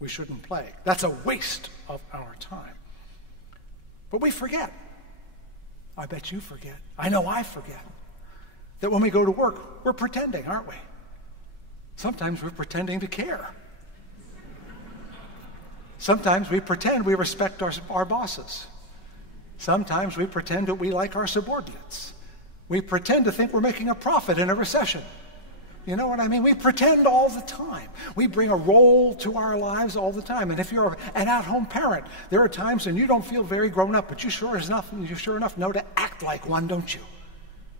we shouldn't play. That's a waste of our time. But we forget. I bet you forget. I know I forget. That when we go to work, we're pretending, aren't we? Sometimes we're pretending to care. Sometimes we pretend we respect our bosses. Sometimes we pretend that we like our subordinates. We pretend to think we're making a profit in a recession. You know what I mean? We pretend all the time. We bring a role to our lives all the time. And if you're an at-home parent, there are times when you don't feel very grown up, but you sure enough know to act like one, don't you?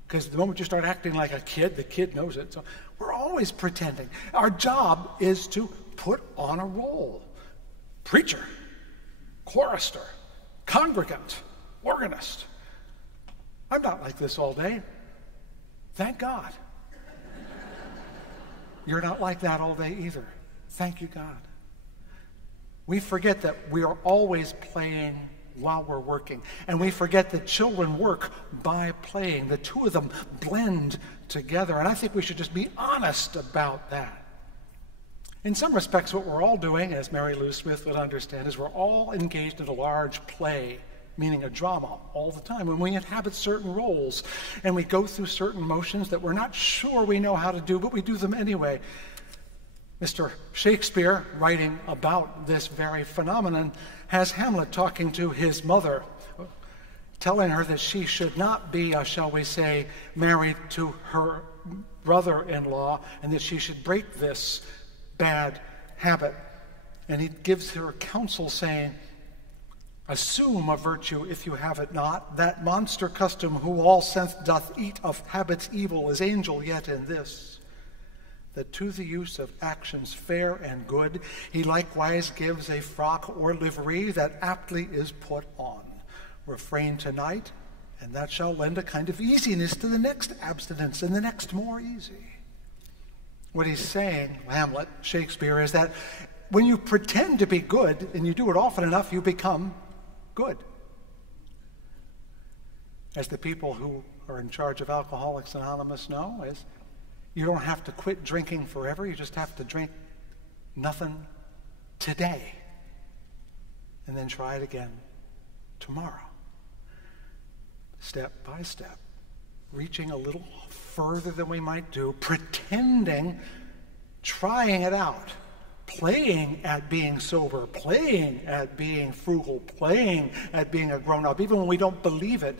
Because the moment you start acting like a kid, the kid knows it. So we're always pretending. Our job is to put on a role. Preacher, chorister, congregant, organist. I'm not like this all day. Thank God. You're not like that all day either. Thank you, God. We forget that we are always playing while we're working. And we forget that children work by playing. The two of them blend together. And I think we should just be honest about that. In some respects, what we're all doing, as Mary Lou Smith would understand, is we're all engaged in a large play, meaning a drama, all the time. When we inhabit certain roles and we go through certain motions that we're not sure we know how to do, but we do them anyway. Mr. Shakespeare, writing about this very phenomenon, has Hamlet talking to his mother, telling her that she should not be, shall we say, married to her brother-in-law, and that she should break this bad habit. And he gives her counsel, saying, assume a virtue if you have it not. That monster custom who all sense doth eat of habits evil is angel yet in this, that to the use of actions fair and good he likewise gives a frock or livery that aptly is put on. Refrain tonight, and that shall lend a kind of easiness to the next abstinence, and the next more easy. What he's saying, Hamlet, Shakespeare, is that when you pretend to be good and you do it often enough, you become good. As the people who are in charge of Alcoholics Anonymous know, is you don't have to quit drinking forever. You just have to drink nothing today and then try it again tomorrow. Step by step, reaching a little further than we might do, pretending, trying it out, playing at being sober, playing at being frugal, playing at being a grown-up, even when we don't believe it,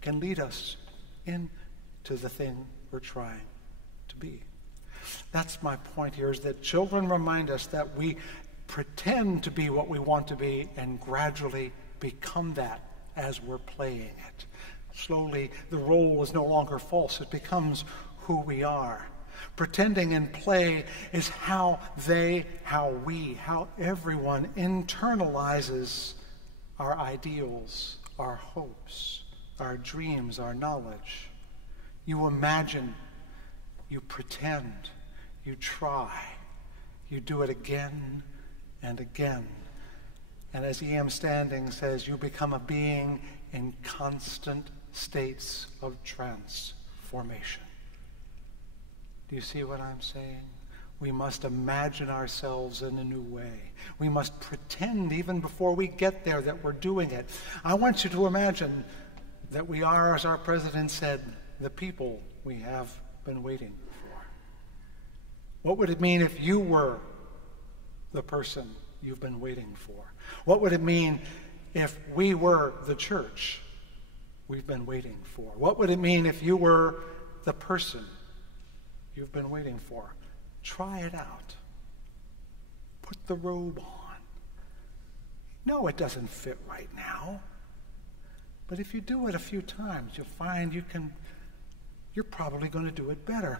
can lead us into the thing we're trying to be. That's my point here, is that children remind us that we pretend to be what we want to be and gradually become that as we're playing it. Slowly, the role is no longer false. It becomes who we are. Pretending and play is how everyone internalizes our ideals, our hopes, our dreams, our knowledge. You imagine, you pretend, you try, you do it again and again. And as E.M. Standing says, you become a being in constant states of transformation. Do you see what I'm saying? We must imagine ourselves in a new way. We must pretend even before we get there that we're doing it. I want you to imagine that we are, as our president said, the people we have been waiting for. What would it mean if you were the person you've been waiting for? What would it mean if we were the church we've been waiting for? What would it mean if you were the person you've been waiting for? Try it out. Put the robe on. No, it doesn't fit right now. But if you do it a few times, you'll find you're probably going to do it better.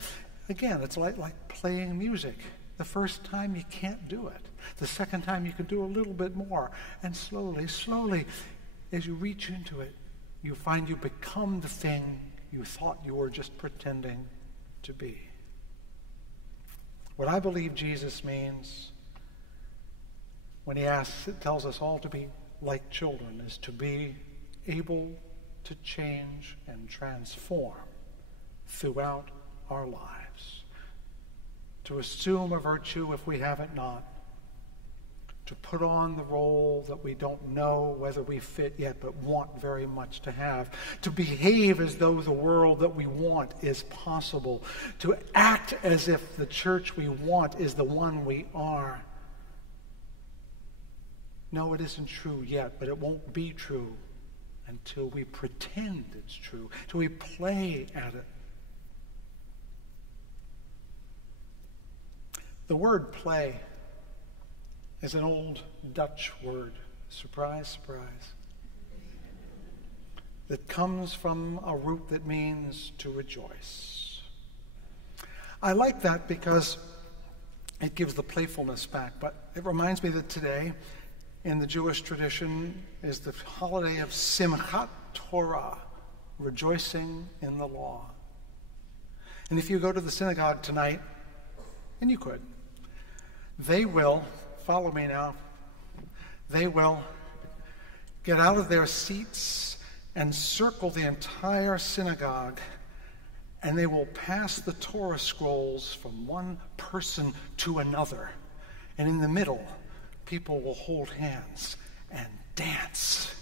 Again, it's like playing music. The first time you can't do it. The second time you can do a little bit more. And slowly, as you reach into it, you find you become the thing you thought you were just pretending to be. What I believe Jesus means when he tells us all to be like children is to be able to change and transform throughout our lives. To assume a virtue if we have it not. to put on the role that we don't know whether we fit yet but want very much to have, to behave as though the world that we want is possible, to act as if the church we want is the one we are. No, it isn't true yet, but it won't be true until we pretend it's true, till we play at it. The word play is an old Dutch word, surprise, surprise, that comes from a root that means to rejoice. I like that because it gives the playfulness back, but it reminds me that today, in the Jewish tradition, is the holiday of Simchat Torah, rejoicing in the law. And if you go to the synagogue tonight, and you could, they will, follow me now, they will get out of their seats and circle the entire synagogue, and they will pass the Torah scrolls from one person to another. And in the middle, people will hold hands and dance.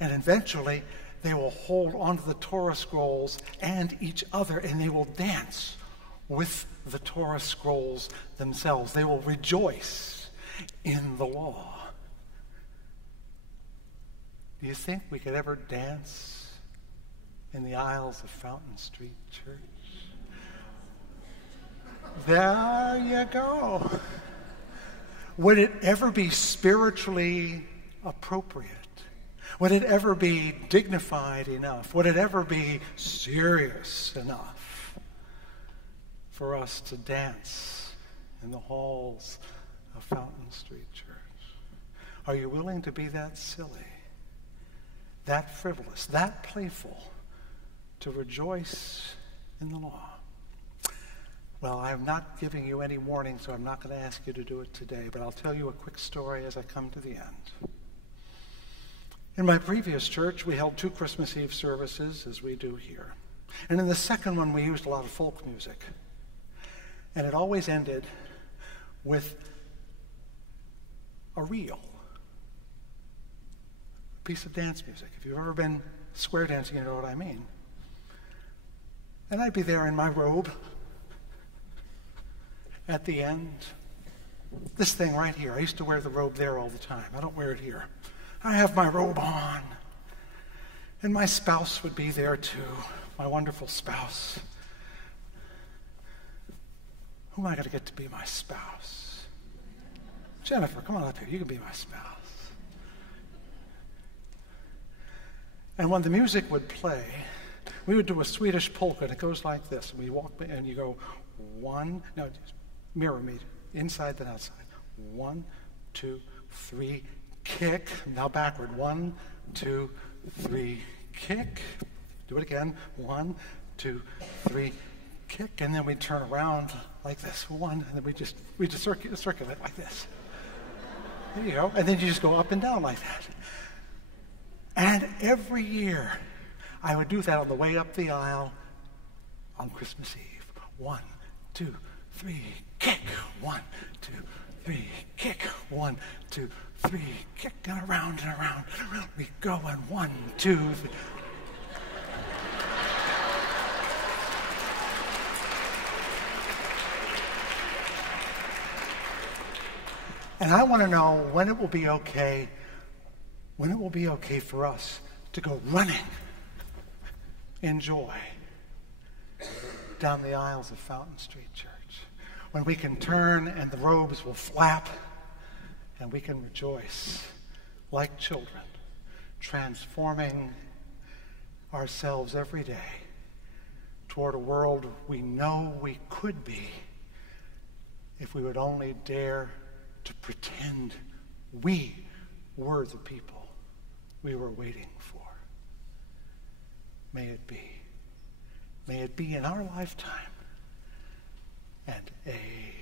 And eventually, they will hold onto the Torah scrolls and each other, and they will dance with the Torah scrolls themselves. They will rejoice in the law. Do you think we could ever dance in the aisles of Fountain Street Church? There you go. Would it ever be spiritually appropriate? Would it ever be dignified enough? Would it ever be serious enough for us to dance in the halls of Fountain Street Church? Are you willing to be that silly, that frivolous, that playful, to rejoice in the law? Well, I'm not giving you any warning, so I'm not going to ask you to do it today, but I'll tell you a quick story as I come to the end. In my previous church, we held 2 Christmas Eve services, as we do here. And in the second one, we used a lot of folk music. And it always ended with a reel, a piece of dance music. If you've ever been square dancing, you know what I mean. And I'd be there in my robe at the end. This thing right here. I used to wear the robe there all the time. I don't wear it here. I have my robe on. And my spouse would be there too, my wonderful spouse. Who am I going to get to be my spouse? Jennifer, come on up here. You can be my spouse. And when the music would play, we would do a Swedish polka, and it goes like this. And we walk, and you go, mirror me, inside then outside. 1, 2, 3, kick. Now backward. 1, 2, 3, kick. Do it again. 1, 2, 3, kick. And then we turn around like this. 1, and then we just circulate like this. There you go. And then you just go up and down like that. And every year, I would do that on the way up the aisle on Christmas Eve. 1, 2, 3, kick. 1, 2, 3, kick. 1, 2, 3, kick. And around and around and around we go. And 1, 2, 3. And I want to know when it will be okay for us to go running in joy down the aisles of Fountain Street Church. When we can turn and the robes will flap and we can rejoice like children, transforming ourselves every day toward a world we know we could be if we would only dare to pretend we were the people we were waiting for. May it be. May it be in our lifetime. And amen.